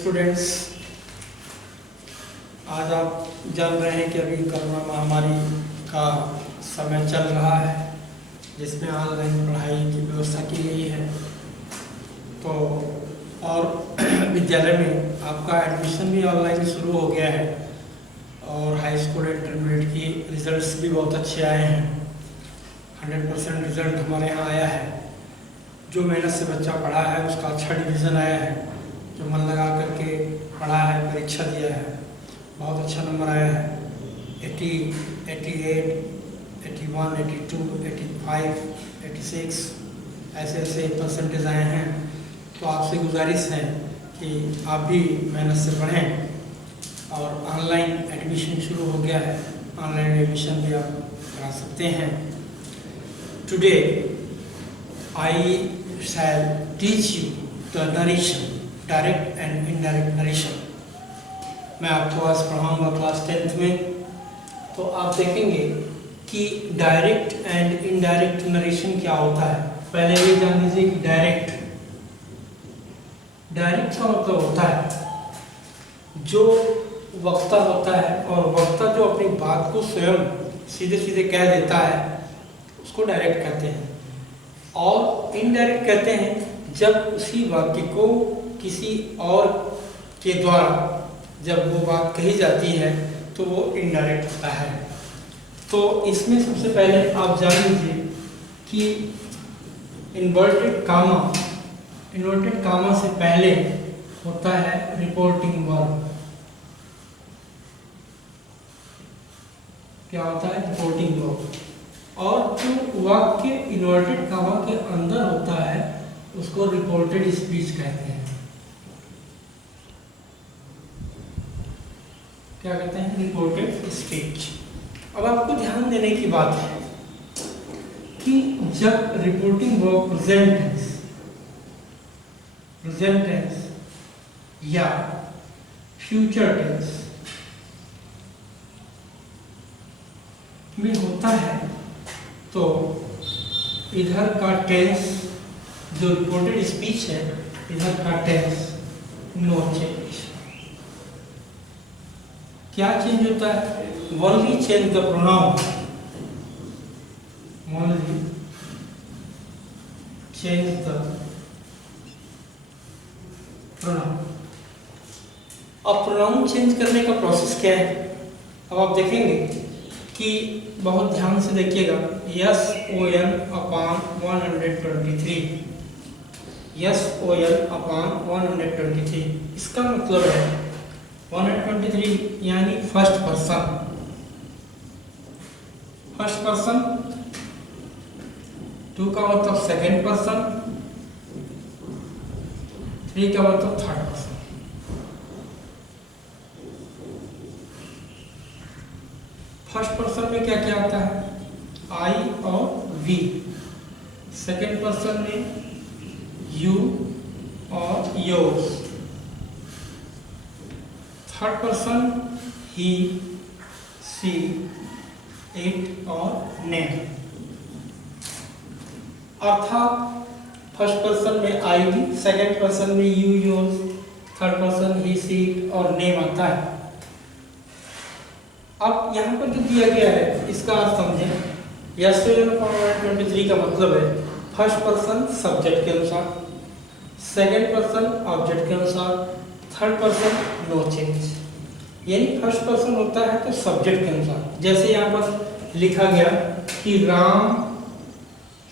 Students, आज आप जान रहे हैं कि अभी कोरोना महामारी का समय चल रहा है जिसमें ऑनलाइन पढ़ाई की व्यवस्था की गई है। तो और विद्यालय में आपका एडमिशन भी ऑनलाइन शुरू हो गया है और हाई स्कूल इंटरमीडिएट की रिजल्ट्स भी बहुत अच्छे आए हैं। 100% रिजल्ट हमारे यहाँ आया है। जो मेहनत से बच्चा पढ़ा है उसका अच्छा डिवीज़न आया है। जो मन लगा करके पढ़ा है, परीक्षा दिया है, बहुत अच्छा नंबर आया है। 80, 88, 81, 82, 85, 86 ऐसे परसेंटेज आए हैं। तो आपसे गुजारिश है कि आप भी मेहनत से पढ़ें। और ऑनलाइन एडमिशन शुरू हो गया है, ऑनलाइन एडमिशन भी आप करा सकते हैं। Today I shall teach you the narration, direct and indirect narration। मैं आपको आज पढ़ाऊंगा क्लास 10th में। तो आप देखेंगे कि डायरेक्ट एंड इनडायरेक्ट नरेशन क्या होता है। पहले ये जान लीजिए कि डायरेक्ट का मतलब होता है जो वक्ता होता है और वक्ता जो अपनी बात को स्वयं सीधे सीधे कह देता है उसको डायरेक्ट कहते हैं। और इनडायरेक्ट कहते हैं जब उसी वाक्य को किसी और के द्वारा जब वो बात कही जाती है तो वो इनडायरेक्ट होता है। तो इसमें सबसे पहले आप जान लीजिए कि इन्वर्टेड कामा से पहले होता है रिपोर्टिंग वर्ब। क्या होता है? Reporting verb. और जो वाक्य इन्वर्टेड कामा के अंदर होता है उसको रिपोर्टेड स्पीच कहते हैं। क्या कहते हैं? Reported speech. अब आपको ध्यान देने की बात है कि जब रिपोर्टिंग वर्ब प्रेजेंट टेंस या फ्यूचर टेंस में होता है तो इधर का टेंस जो रिपोर्टेड स्पीच है, इधर का टेंस नो चेंज। क्या चेंज होता है? Only change the pronoun, only change the pronoun. अब प्रोनाउन चेंज करने का प्रोसेस क्या है? अब आप देखेंगे कि बहुत ध्यान से देखिएगा। SON/123 इसका मतलब है 123 यानी फर्स्ट पर्सन। 2 का मतलब सेकंड पर्सन, 3 का मतलब थर्ड पर्सन। फर्स्ट पर्सन में क्या क्या आता है? आई और वी। सेकंड पर्सन में यू और yours. Third person he, she, it और नेम। अर्थात फर्स्ट पर्सन में आई वी, सेकंड पर्सन में you, yours, third person he, she, it और नेम आता है। अब यहाँ पर जो दिया गया है इसका अर्थ समझें। SON/123 का मतलब है फर्स्ट पर्सन सब्जेक्ट के अनुसार, सेकंड पर्सन ऑब्जेक्ट के अनुसार, थर्ड पर्सन नो चेंज। यानी फर्स्ट पर्सन होता है तो सब्जेक्ट के अनुसार। जैसे यहाँ पर लिखा गया कि राम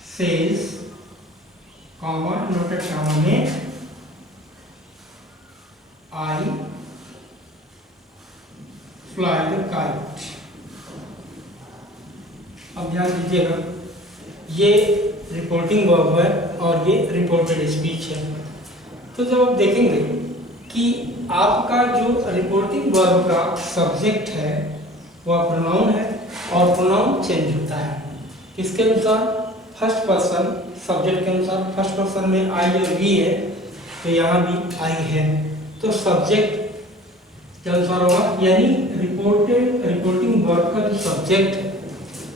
सेज कॉमा नोटेड कामा में आई फ्लाई द काइट। अब ध्यान दीजिएगा, ये रिपोर्टिंग वर्ब है और ये रिपोर्टेड स्पीच है। तो जब आप देखेंगे कि आपका जो रिपोर्टिंग वर्ब का सब्जेक्ट है वह प्रोनाउन है और प्रोनाउन चेंज होता है किसके अनुसार? फर्स्ट पर्सन सब्जेक्ट के अनुसार। फर्स्ट पर्सन में आई और वी है तो यहाँ भी आई है तो सब्जेक्ट के अनुसार होगा। यानी रिपोर्टिंग वर्ब का जो सब्जेक्ट है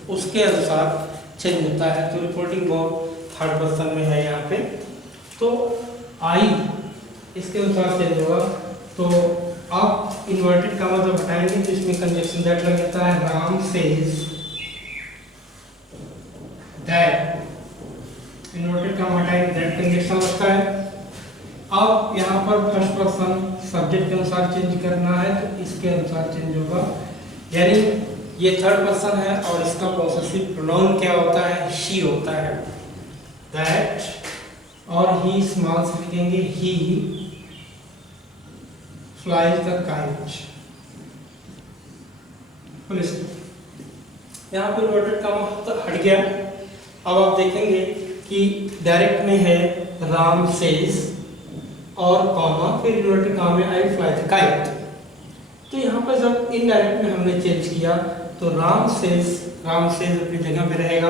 उसके अनुसार चेंज होता है। तो रिपोर्टिंग वर्ब थर्ड पर्सन में है यहाँ पे तो आई इसके अनुसार चेंज होगा। तो आप इन्वर्टेड कॉमा जब हटाएंगे तो इसमें कंजक्शन दैट लग जाता है। Ram says that, inverted comma हटाएंगे दैट कंजक्शन लगता है। अब यहाँ पर फर्स्ट पर्सन सब्जेक्ट के अनुसार चेंज करना है तो इसके अनुसार चेंज होगा, यानी ये थर्ड पर्सन है और इसका पॉसेसिव प्रोनाउन क्या होता है? ही होता है। दैट और ही स्मॉल से लिखेंगे, ही फ्लाइज द काइट। यहाँ पर इन्वर्टेड कॉमा हट गया। अब आप देखेंगे कि डायरेक्ट में है राम सेज और कॉमा, फिर इन्वर्टेड कॉमा में आई फ्लाई द काइट। तो यहाँ पर जब इनडायरेक्ट में हमने चेंज किया तो राम सेज अपनी जगह पे रहेगा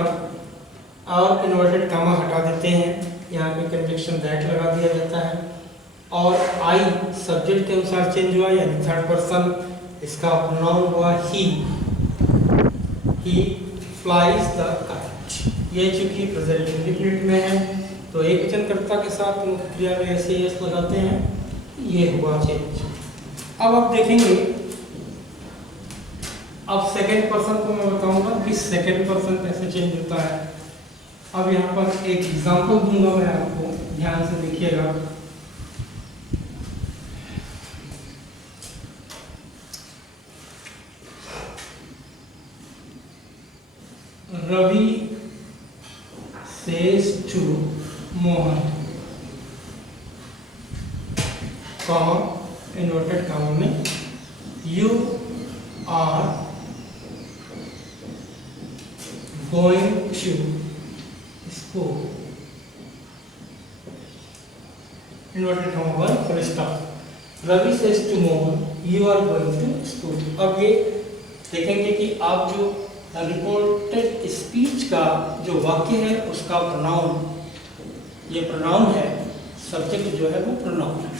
और इन्वर्टेड कॉमा हटा देते हैं, यहाँ पे कंजक्शन दैट लगा दिया जाता है और आई सब्जेक्ट के अनुसार चेंज हुआ, यानी थर्ड पर्सन, इसका प्रोनाउन हुआ ही फ्लाइज द काइट। ये चूंकि प्रेजेंट इंडेफिनिट में है तो एक वचनकर्ता के साथ मुख्य क्रिया में ऐसे एस लगाते हैं, ये हुआ चेंज। अब आप देखेंगे, अब सेकंड पर्सन को मैं बताऊंगा कि सेकंड पर्सन कैसे चेंज होता है। अब यहाँ पर एक एग्जांपल दूंगा मैं आपको, ध्यान से देखिएगा। Ravi says to Mohan, comma inverted comma में, you are going to school, inverted comma one full stop. Ravi says to Mohan, you are going to school। अब ये देखेंगे कि आप जो रिपोर्टेड स्पीच का जो वाक्य है उसका प्रोनाउन, ये प्रोनाउन है, सब्जेक्ट जो है वो प्रोनाउन है।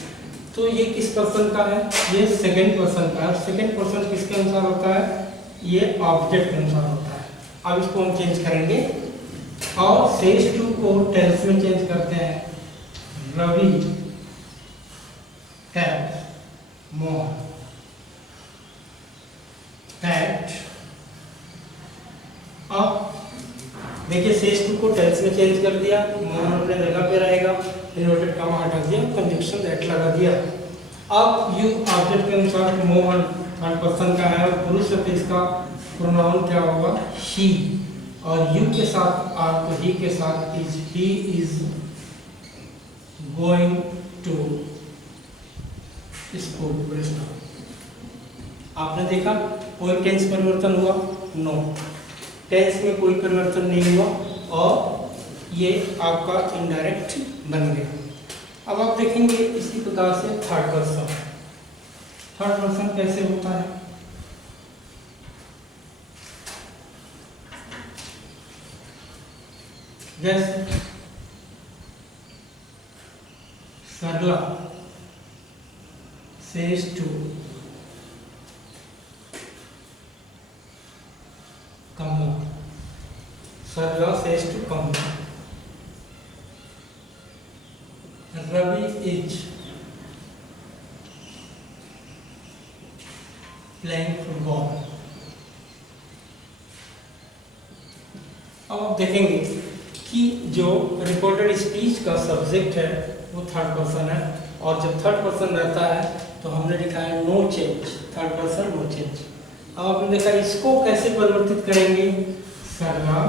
तो ये किस पर्सन का है? ये सेकंड पर्सन का है। सेकंड पर्सन किसके अनुसार होता है? ये ऑब्जेक्ट के अनुसार होता है। अब इसको हम चेंज करेंगे और सेज टू को टेंस में चेंज करते हैं। Ravi has Mohan had. अब देखिए सेज टू को टेंस में चेंज कर दिया, मोहन अपने जगह पे रहेगा, इन्वर्टेड कॉमा हटा दिया, कंजक्शन दैट लगा दिया। अब यू ऑब्जेक्ट के अनुसार मोहन थर्ड पर्सन का है और पुरुष है तो इसका प्रोनाउन क्या होगा? ही, और यू के साथ आप तो ही के साथ is, he is going to school. आपने देखा कोई टेंस परिवर्तन हुआ? नो, टेंस में कोई परिवर्तन नहीं हुआ और ये आपका इनडायरेक्ट बन गया। अब आप देखेंगे इसी प्रकार से थर्ड पर्सन। थर्ड पर्सन कैसे होता है? जैसे सरला says to Kammu, Sarla says to Kammu, Ravi is playing football। अब आप देखेंगे कि जो रिपोर्टेड स्पीच का सब्जेक्ट है वो थर्ड पर्सन है और जब थर्ड पर्सन रहता है तो हमने लिखा है no change, third person no change. अब आपने देखा इसको कैसे परिवर्तित करेंगे? Sarla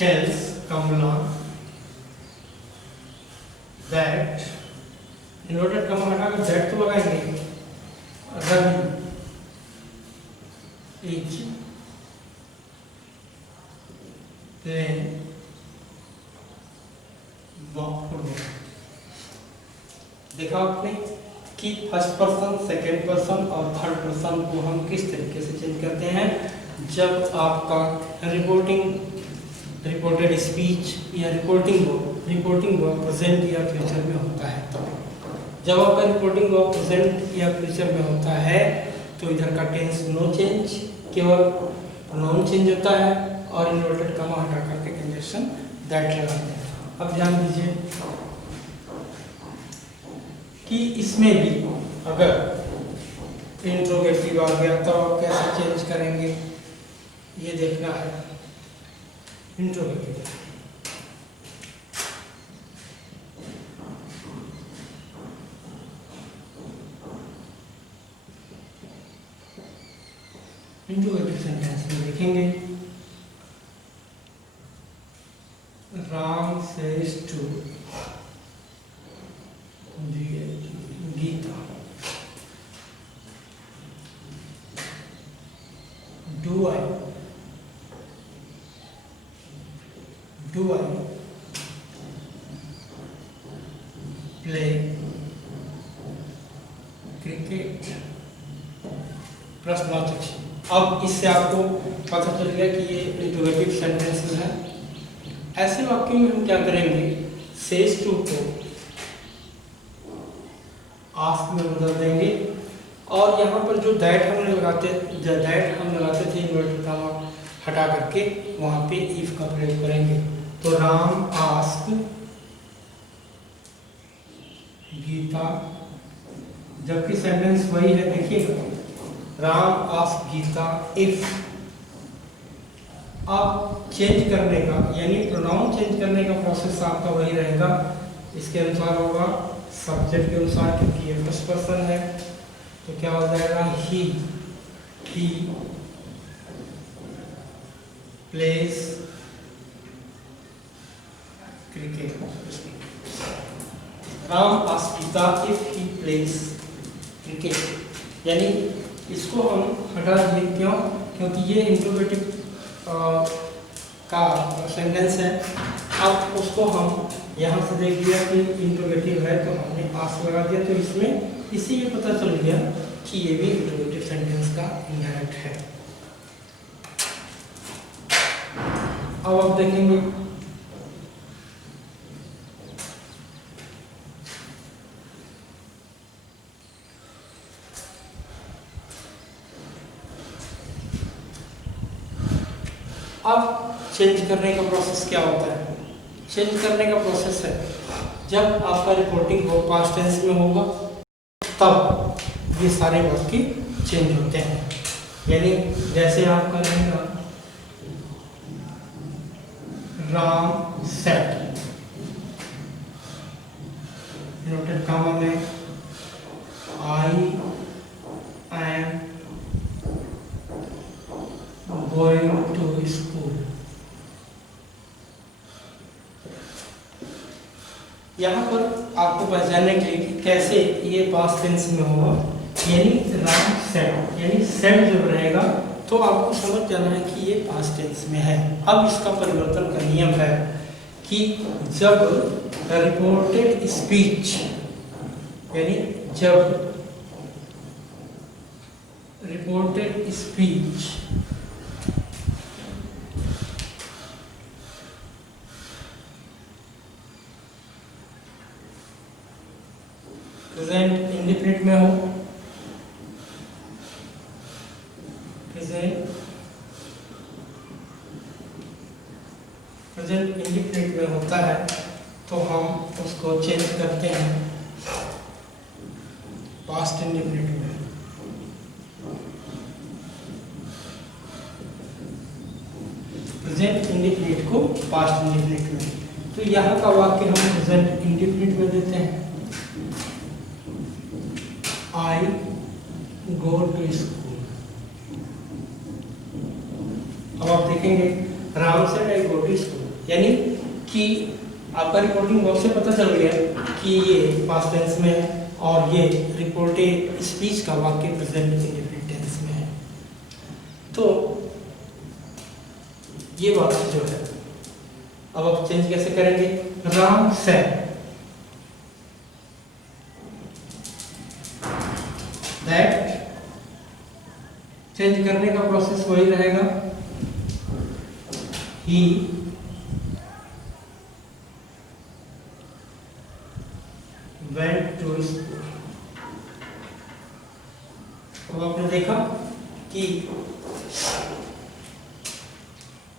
tells Kamala that, inverted comma हटाकर that तो लगाएंगे, रवि इज प्लेइंग फुटबॉल। देखा आपने कि फर्स्ट पर्सन, सेकेंड पर्सन और थर्ड पर्सन को हम किस तरीके से चेंज करते हैं जब आपका रिपोर्टेड स्पीच या रिपोर्टिंग वर्ब प्रेजेंट या फ्यूचर में होता है। तो जब आपका रिपोर्टिंग वर्ब प्रेजेंट या फ्यूचर में होता है तो इधर का टेंस नो चेंज, केवल प्रोनाउन चेंज होता है और इन्वर्टेड कॉमा हटा करके कंजक्शन दैट लगाते हैं। अब ध्यान दीजिए कि इसमें भी अगर इंट्रोगेटिव आ गया तो आप कैसे चेंज करेंगे, ये देखना है। इंट्रोगेटिव सेंटेंस में लिखेंगे Ram says to Gita, do I play cricket, प्रश्नवाचक। अब इससे आपको पता चल गया कि ये इंट्रोगेटिव सेंटेंसेस हैं। ऐसे वाक्य में हम क्या करेंगे, सेज टू को आस्क में बदल देंगे और यहाँ पर जो दैट हम लगाते थे इन्वर्टेड कॉमा हटा करके वहाँ पे इफ का प्रयोग करेंगे। तो राम आस्क गीता, जबकि सेंटेंस वही है, देखिएगा राम आस्क गीता इफ। अब चेंज करने का यानी प्रोनाउन चेंज करने का प्रोसेस आपका वही रहेगा, इसके अनुसार होगा, सब्जेक्ट के अनुसार, क्योंकि ये फर्स्ट पर्सन है। तो क्या हो जाएगा, he plays cricket. Ram ask Gita if he plays cricket, यानी इसको हम हटा दिए। क्यों? क्योंकि ये इंट्रोगेटिव का सेंटेंस है। अब उसको हम यहाँ से देख लिया कि इंट्रोगेटिव है तो हमने आस्क लगा दिया, तो इसमें इसी ये पता चल गया कि ये भी इंट्रोगेटिव सेंटेंस का इनडायरेक्ट है। अब आप देखेंगे अब चेंज करने का प्रोसेस क्या होता है। चेंज करने का प्रोसेस है जब आपका रिपोर्टिंग हो पास्ट टेंस में होगा तब ये सारे वाक्य चेंज होते हैं। यानी जैसे आपका रहेगा राम सेट, नोटेड कॉमा में I am going to school. यहाँ पर आपको पहचानने के लिए कि कैसे ये पास्ट टेंस में होगा, यानी राम सेट, यानी सेट जब रहेगा तो आपको समझ जाना है कि ये पास्ट टेंस में है। अब इसका परिवर्तन का नियम है कि जब रिपोर्टेड स्पीच, यानी जब रिपोर्टेड स्पीच प्रेजेंट इंडेफिनिट में हो, प्रेजेंट इंडेफिनिट में होता है तो हम उसको चेंज करते हैं पास्ट इंडेफिनिट में। प्रेजेंट इंडेफिनिट को पास्ट इंडेफिनिट में। तो यहाँ का वाक्य हम प्रेजेंट इंडेफिनिट में देते हैं, आई गो टू स्कूल। अब आप देखेंगे Ram said I go to school, यानी कि आपका रिपोर्टिंग वर्ब से पता चल गया कि ये पास्ट टेंस में है और ये रिपोर्टेड स्पीच का वाक्य प्रेजेंट इंडेफिनिट टेंस में है। तो ये बात जो है, अब आप चेंज कैसे करेंगे, राम सेड दैट, चेंज करने का प्रोसेस वही रहेगा, ही went to school। अब आपने देखा कि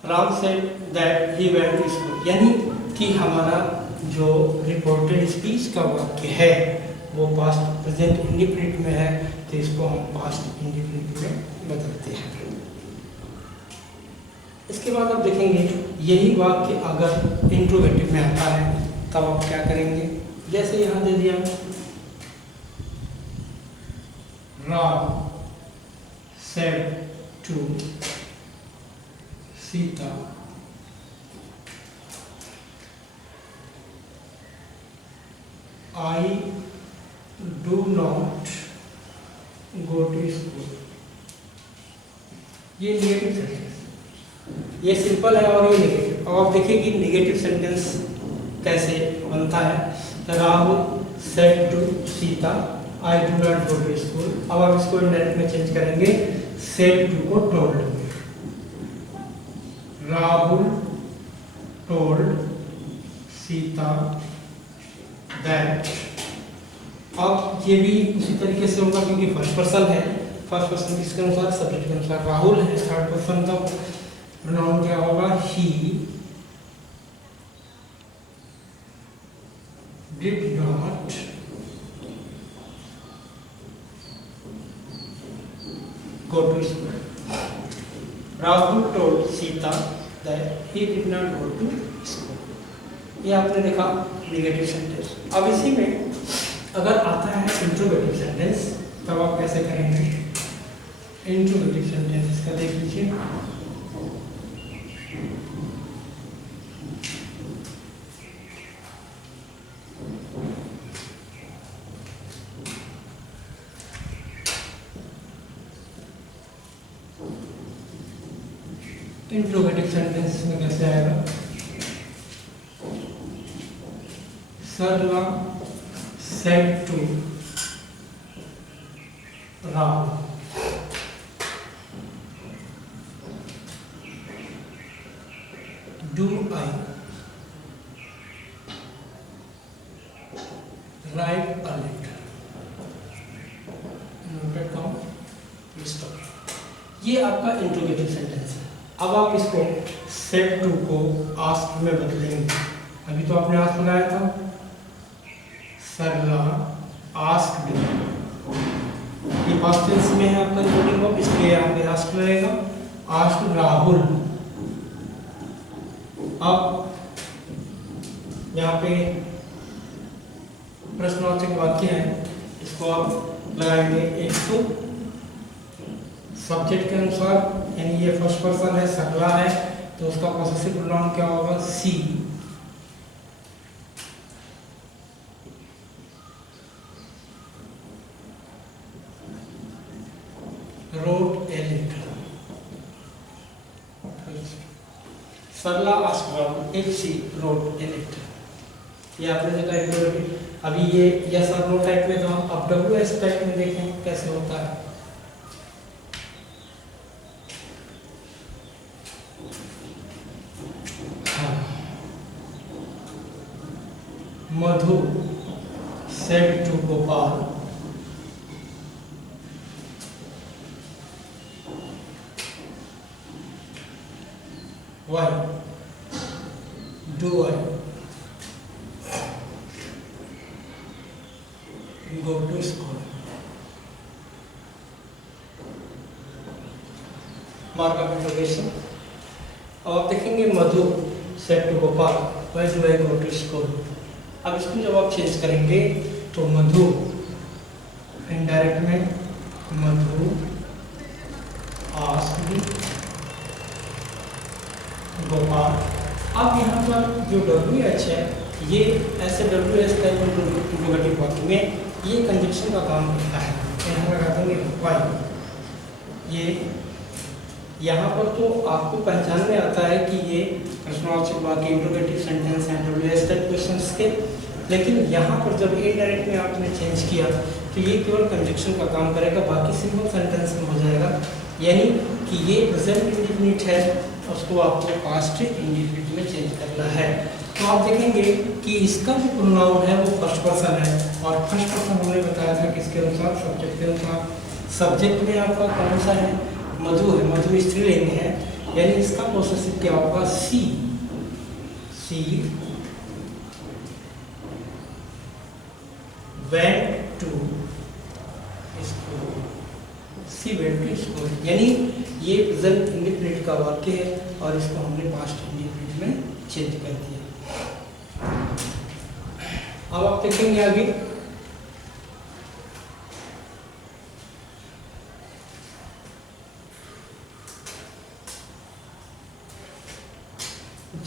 Ram said that he went to school, यानी कि हमारा जो रिपोर्टेड स्पीच का वाक्य है वो पास्ट प्रेजेंट इंडिफिनिट में है, तो इसको हम पास्ट इंडिफिनिट में बदलते हैं। इसके बाद आप देखेंगे यही वाक्य अगर इंट्रोगेटिव में आता है तब आप क्या करेंगे। जैसे यहाँ दे दिया Ram said to Sita I do not go to school। ये निगेटिव सेंटेंस, ये सिंपल है और ये निगेटिव। अब आप देखिए कि निगेटिव सेंटेंस कैसे बनता है। Rahul said to Sita I do not go to school। अब आप इसको इंडायरेक्ट में चेंज करेंगे, सेड टू को told. Rahul told Sita that. अब ये भी उसी तरीके से होगा क्योंकि फर्स्ट पर्सन है। फर्स्ट पर्सन किसके अनुसार, सब्जेक्ट के अनुसार राहुल है। थर्ड पर्सन का प्रोनाउन क्या होगा, he did not go to school. Rahul told Sita that he did not go to school. ये आपने देखा निगेटिव सेंटेंस। अब इसी में अगर आता है इंट्रोगेटिव सेंटेंस तब आप कैसे करेंगे। इंट्रोगेटिव सेंटेंस इसका देख लीजिए। इंट्रोगेटिव सेंटेंस में कैसे आएगा, सरला said to Ram do I write a letter। Noted down, stop. ये आपका इंट्रोगेटिव सेंटेंस है। अब आप इसको सेड टू को आस्क में बदलेंगे। अभी तो आपने आस्क लगाया था, सरला आस्क्ड, ये पास्ट टेंस में है आपका इंक्लूडिंग वर्ब, इसलिए यहाँ पे आस्क्ड रहेगा। आस्क्ड राहुल। अब यहाँ पे प्रश्नवाचक वाक्य है, इसको आप लगाएंगे एक तो सब्जेक्ट के अनुसार, यानी ये फर्स्ट पर्सन है, सरला है, तो उसका पॉसेसिव प्रोनाउन क्या होगा, सी। wrote a letter। Sarla asked Rahul if she wrote a letter। ये आपने देखा इंट्रोगेटिव। अभी ये यस और नो टाइप में, तो अब डब्ल्यू एस टाइप में देखें कैसे होता है। Madhu said to Gopal why do I go to school। Mark of interrogation. अब आप देखेंगे Madhu said to Gopal why do I go to school. अब इसको जब आप चेंज करेंगे तो मधु इनडायरेक्ट में मधु आस्क्ड गोपाल। अब यहाँ पर जो डब्ल्यू एच है ये ऐसे डब्ल्यू एच टाइप इंट्रोगेटिव वाक्य में ये कंजक्शन का काम करता है। यहाँ लगा देंगे वाई। ये यहाँ पर तो आपको पहचान में आता है कि ये प्रश्नवाचक वाक्य इंट्रोगेटिव सेंटेंस हैं डब्ल्यू एच टाइप क्वेश्चंस के, लेकिन यहाँ पर जब इनडायरेक्ट में आपने चेंज किया तो ये केवल कंजक्शन का काम करेगा, बाकी सिंपल सेंटेंस में हो जाएगा। यानी कि ये प्रेजेंट इंडिफिनिट है, उसको आपको पास्ट इंडिफिनिट में चेंज करना है। तो आप देखेंगे कि इसका जो प्रोनाउन है वो फर्स्ट पर्सन है, और फर्स्ट पर्सन हमने बताया था किसके अनुसार, सब्जेक्ट के अनुसार। सब्जेक्ट में आपका कौन सा है, मधु है, मधु स्त्रीलिंग है, यानी इसका पोसेसिव क्या होगा, सी। सी went to school, she went to school। यानी ये प्रेजेंट इंडेफिनिट का वाक्य है और इसको हमने पास्ट इंडेफिनिट में चेंज कर दिया। अब आप देखेंगे आगे,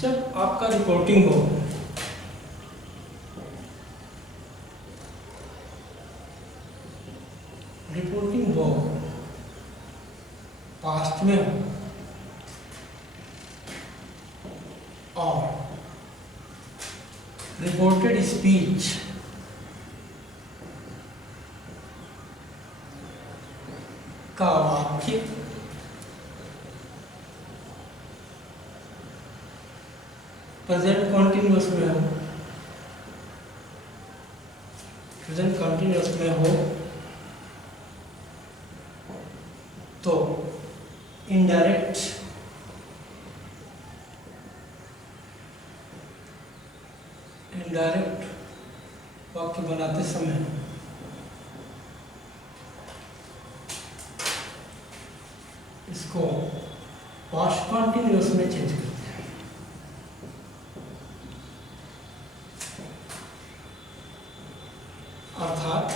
जब आपका रिपोर्टिंग हो, रिपोर्टिंग हो पास्ट में हो और रिपोर्टेड स्पीच का वाक्य प्रेजेंट कॉन्टिन्यूअस में हो, प्रेजेंट कॉन्टिन्यूअस में हो तो इनडायरेक्ट वाक्य बनाते समय इसको पास्ट कॉन्टिन्यूअस में चेंज करते हैं। अर्थात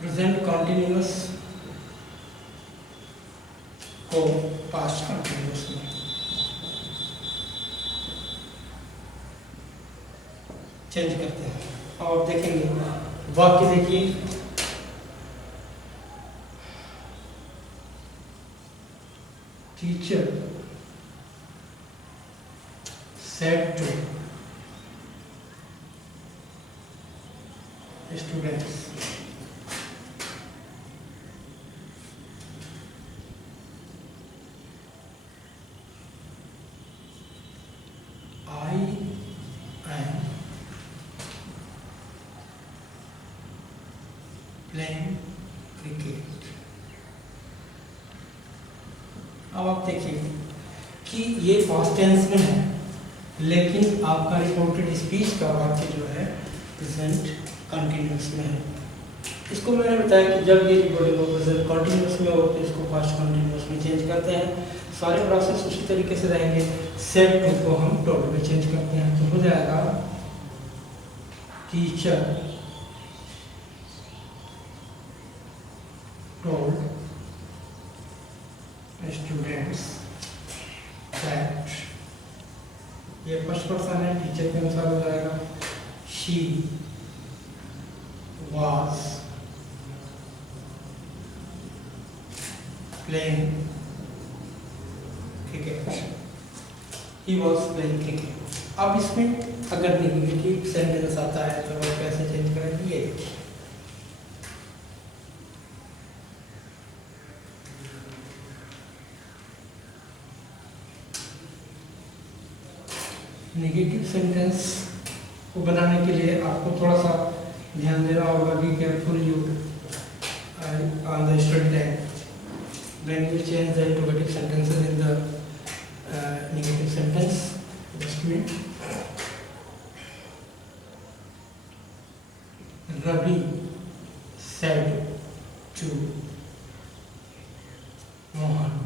प्रेजेंट कॉन्टिन्यूअस को पास्ट कॉन्टिन्यूअस में चेंज करते हैं। और देखेंगे वाक्य, देखिए teacher said to students, playing cricket. अब आप देखिए कि ये पास्ट टेंस में है, लेकिन आपका रिपोर्टेड स्पीच का वाक्य जो है प्रेजेंट कंटिन्यूअस में है। इसको मैंने बताया कि जब ये रिपोर्टिंग हो प्रेजेंट कंटिन्यूअस में हो तो इसको पास्ट कंटिन्यूअस में चेंज करते हैं। सारे प्रोसेस उसी तरीके से रहेंगे। सेड टू को हम टोल्ड में चेंज करते हैं तो हो जाएगा टीचर told students that, ये फर्स्ट पर्सन है, टीचर के अनुसार हो जाएगा she was playing cricket, he was playing cricket। अब इसमें अगर नेगेटिव सेंटेंस आता है तो वो कैसे चेंज करेंगे, ये देखिए। नेगेटिव सेंटेंस को बनाने के लिए आपको थोड़ा सा ध्यान देना होगा। Be careful you on the study time when you change the interrogative sentences in the negative sentence. Just minute. Ravi said to Mohan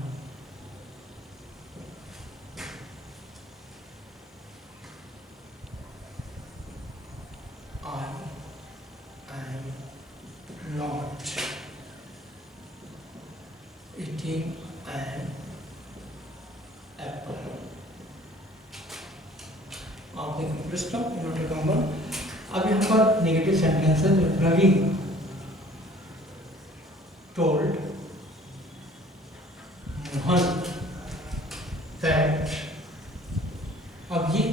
eating an apple। आप देखें पृष्ठ नोटेड नंबर। अब यहाँ पर नेगेटिव सेंटेंस है। Ravi told Mohan that. अब ये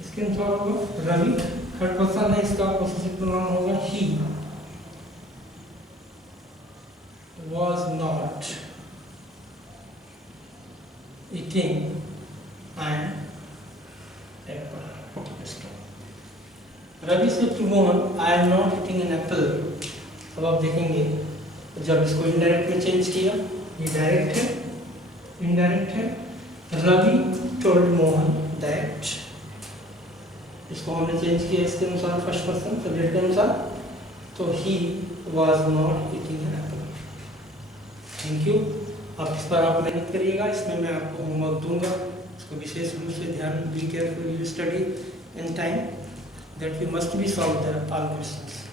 इसके अनुसार होगा रवि थर्ड पर्सन है, इसका पोसेसिव प्रोनाउन होगा ही was not eating an apple। Ravi says to Mohan I am not eating an apple. अब आप देखेंगे जब इसको इनडायरेक्ट में चेंज किया, ये डायरेक्ट है, इनडायरेक्ट है। रवि टोल्ड मोहन दैट इसको हमने चेंज किया इसके अनुसार, फर्स्ट पर्सन सब्जेक्ट के अनुसार। तो he was not eating an Apple. Thank you. आप इस पर आप मेहनत करिएगा, इसमें मैं आपको होमवर्क दूंगा, इसको विशेष रूप से ध्यान, B careful, you study in time that you must be solve the all questions.